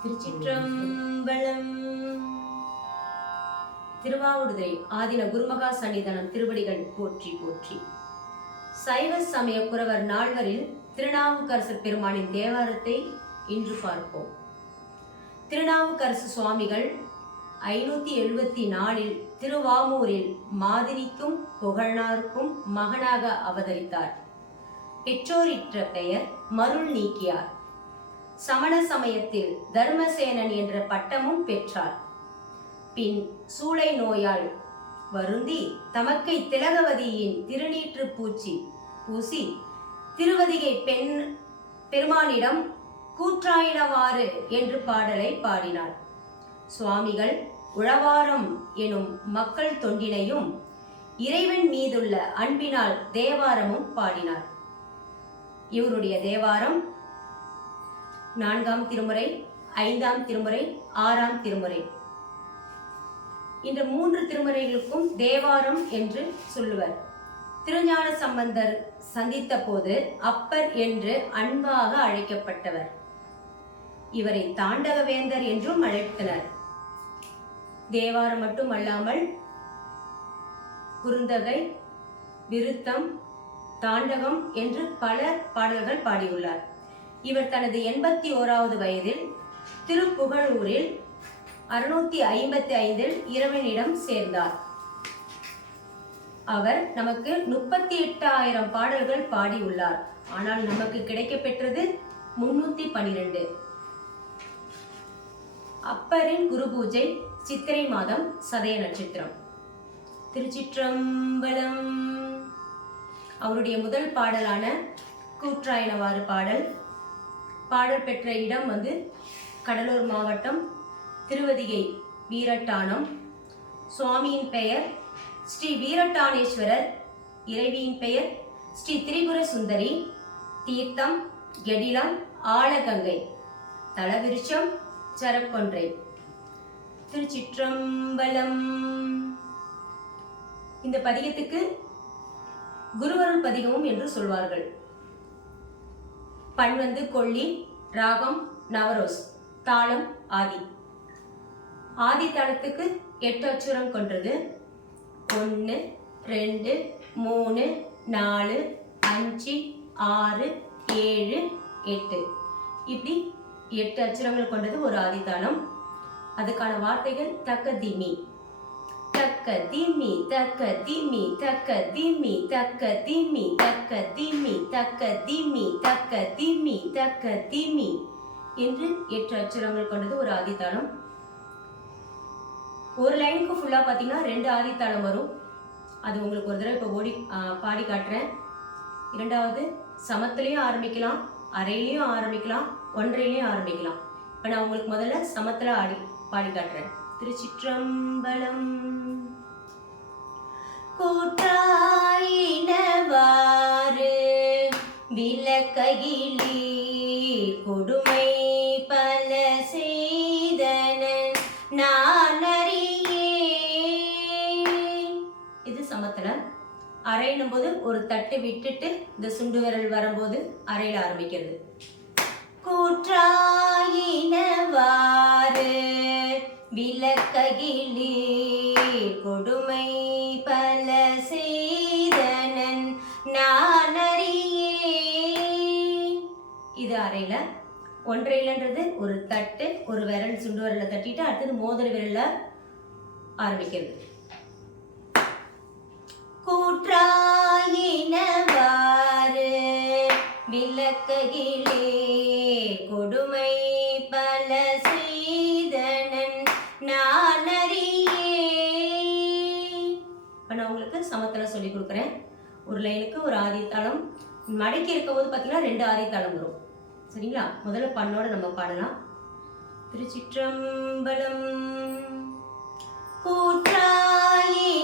திருச்சிற்றம்பலம். திருவாவூடுதுறை ஆதின குருமகா சன்னிதானம் திருவடிகள் போற்றி போற்றி. சைவ சமய குறவர் நால்வரில் திருநாவுக்கரசர் பெருமானின் தேவாரத்தை இன்று பார்ப்போம். திருநாவுக்கரசு சுவாமிகள் ஐநூத்தி எழுபத்தி நாலில் திருவாமூரில் மாதினிக்கும் புகழ்னாருக்கும் மகனாக அவதரித்தார். பெற்றோரிற்ற பெயர் மருள் நீக்கியார். சமண சமயத்தில் தர்மசேனன் என்ற பட்டமும் பெற்றார். பின் சூளை நோயால் வருந்தி தமக்கை திலகவதியின் திருநீற்று பூச்சி பூசி திருவதிகை பெண் பெருமானிடம் கூற்றாயினவாறு என்று பாடலை பாடினார். சுவாமிகள் உழவாரம் எனும் மக்கள் தொண்டினையும் இறைவன் மீதுள்ள அன்பினால் தேவாரமும் பாடினார். இவருடைய தேவாரம் நான்காம் திருமுறை ஐந்தாம் திருமுறை ஆறாம் திருமுறை. இந்த மூன்று திருமுறைகளுக்கும் தேவாரம் என்று சொல்லுவர். திருஞான சம்பந்தர் சந்தித்த போது அப்பர் என்று அன்பாக அழைக்கப்பட்டவர். இவரை தாண்டகவேந்தர் என்றும் அழைத்தனர். தேவாரம் மட்டும் அல்லாமல் குறுந்தகை விருத்தம் தாண்டகம் என்று பல பாடல்கள் பாடியுள்ளார். இவர் தனது எண்பத்தி ஓராவது வயதில் திருப்புகழூரில் அறுநூத்தி ஐம்பத்தி ஐந்தில் இறைவனிடம் சேர்ந்தார். அவர் நமக்கு முப்பத்தி எட்டாயிரம் பாடல்கள் பாடியுள்ளார். ஆனால் நமக்கு கிடைக்கப் பெற்றது முன்னூத்தி பனிரெண்டு. அப்பரின் குரு பூஜை சித்திரை மாதம் சதய நட்சத்திரம். திருச்சிற்றம்பலம். அவருடைய முதல் பாடலான கூற்றாயினவாறு பாடல் பாடல் பெற்ற இடம் வந்து கடலூர் மாவட்டம் திருவதிகை வீரட்டானம். சுவாமியின் பெயர் ஸ்ரீ வீரட்டானேஸ்வரர் இறைவியின் பெயர் ஸ்ரீ திரிபுர சுந்தரி தீர்த்தம் கெடிலம் ஆழகங்கை தலவிருச்சம் சரக்கொன்றை. திருச்சிற்றம்பலம். இந்த பதிகத்துக்கு குருவருள் பதிகமும் என்று சொல்வார்கள். பண் வந்து கொள்ளி ராகம் நவரோஸ் தாளம் ஆதி. ஆதி தாளத்துக்கு எட்டு அச்சுரம் கொண்டது ஒன்று ரெண்டு மூணு நாலு அஞ்சு ஆறு ஏழு எட்டு. இப்படி எட்டு அச்சுரங்கள் கொண்டது ஒரு ஆதித்தாளம் அதுக்கான வார்த்தைகள் தக்க திமி தக்கதிமி தக்கதிமி தக்க தக்கதிமி தக்க தக்கதிமி தக்க தக்கதிமி தக்க தக்க தக்க என்று எட்டு அச்சுரங்கள் கொண்டது ஒரு ஆதித்தாளம் ஒரு லைனுக்கு ஃபுல்லாக பார்த்தீங்கன்னா ரெண்டு ஆதித்தாளம் வரும் அது உங்களுக்கு ஒரு தடவை இப்போ ஓடி பாடி காட்டுறேன் இரண்டாவது சமத்துலேயும் ஆரம்பிக்கலாம் அரையிலையும் ஆரம்பிக்கலாம் ஒன்றையிலையும் ஆரம்பிக்கலாம் இப்போ நான் உங்களுக்கு முதல்ல சமத்தில் ஆடி பாடி காட்டுறேன் திருச்சிற்றம்பலம். கூட்டாயினவாறு விளக்ககிலி கொடுமை பல செய்தனன் நான் இது சமத்துல. அரைனும் போது ஒரு தட்டு விட்டுட்டு இந்த சுண்டு விரல் வரும்போது அரையில ஆரம்பிக்கிறது. கூற்றாயினவாறு விளக்ககிளி கொடுமை பல செய்தனன் நான் இது இது ஒன்றை இல்லைன்றது ஒரு தட்டு ஒரு விரல் சுண்டு விரல தட்டிட்டு அடுத்தது மோதிர விரல்ல ஆரம்பிக்கிறது. கூற்றாயினவாறு விளக்ககிலே கொடுக்குறேன். ஒரு லைனுக்கு ஒரு ஆதித்தாளம். மடக்கி இருக்கும்போது பார்த்தீங்கன்னா ரெண்டு ஆதித்தாளம் வரும். சரிங்களா? முதல்ல பண்ணோட நம்ம பாடலாம். திருச்சிற்றம்பலம் கூற்றாயினவா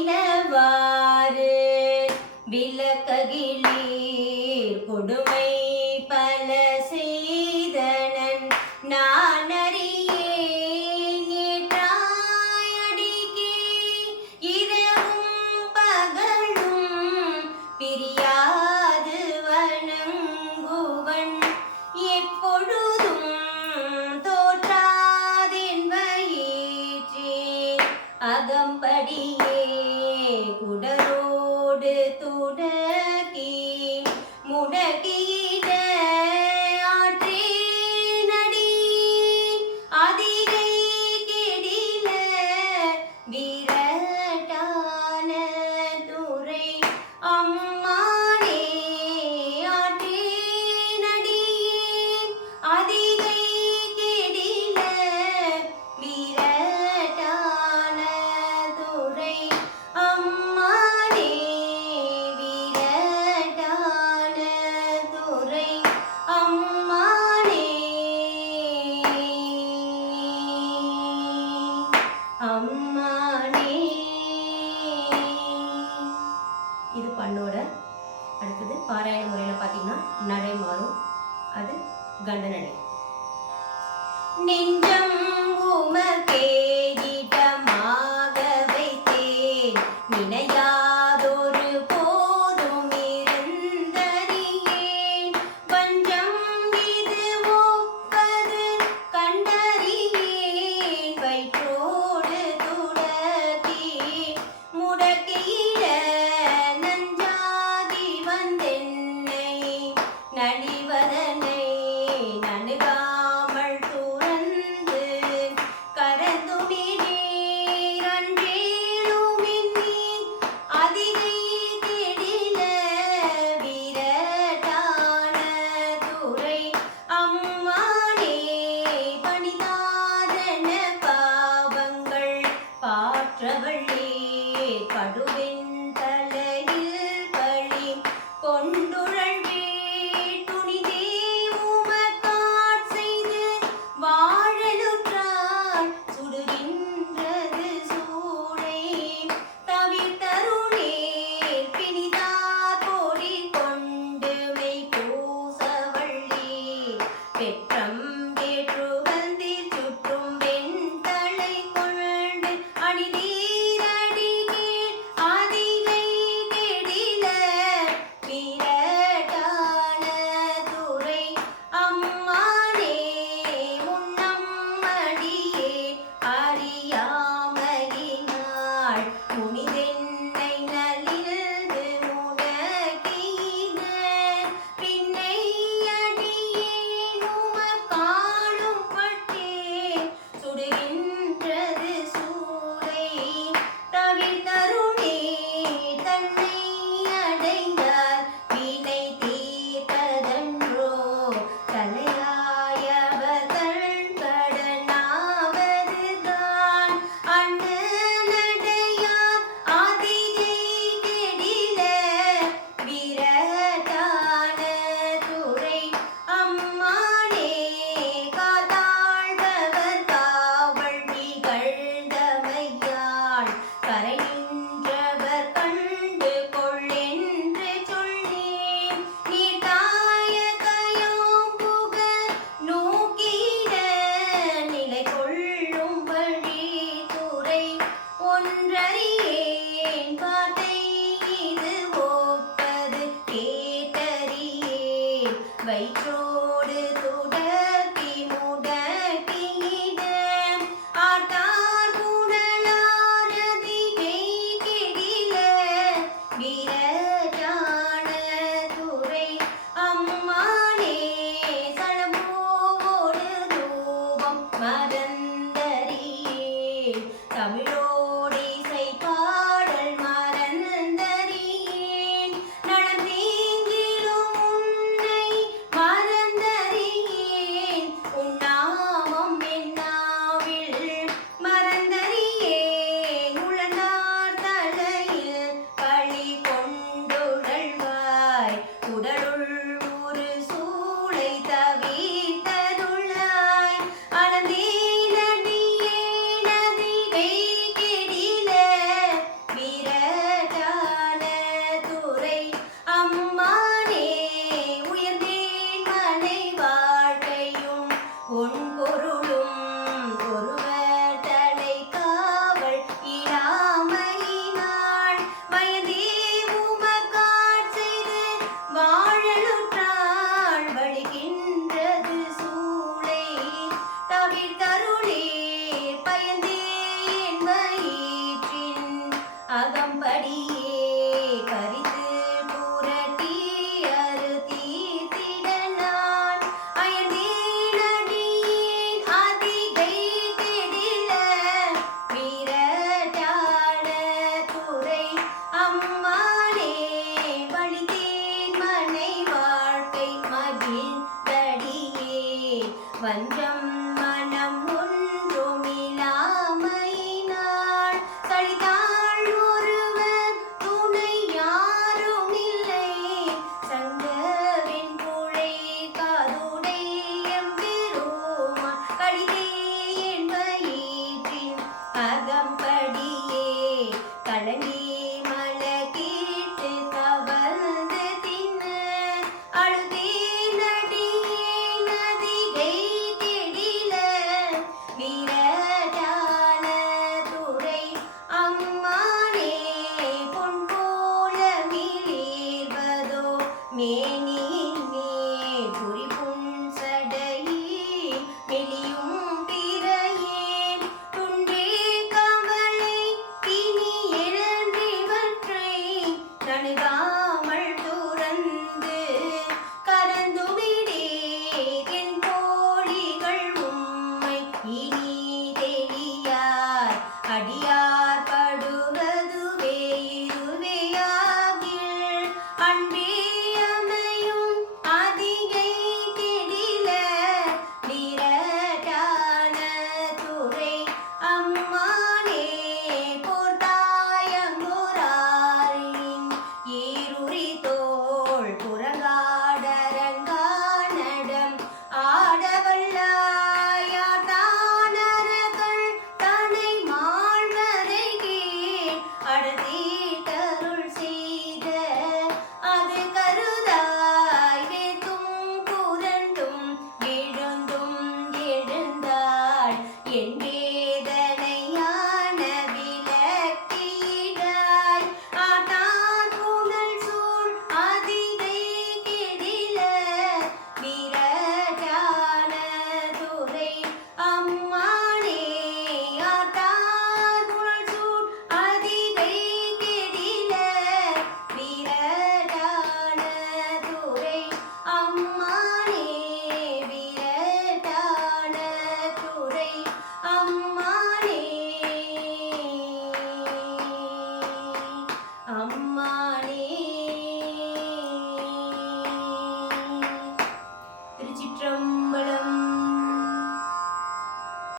มีแน่ বন্ধুরা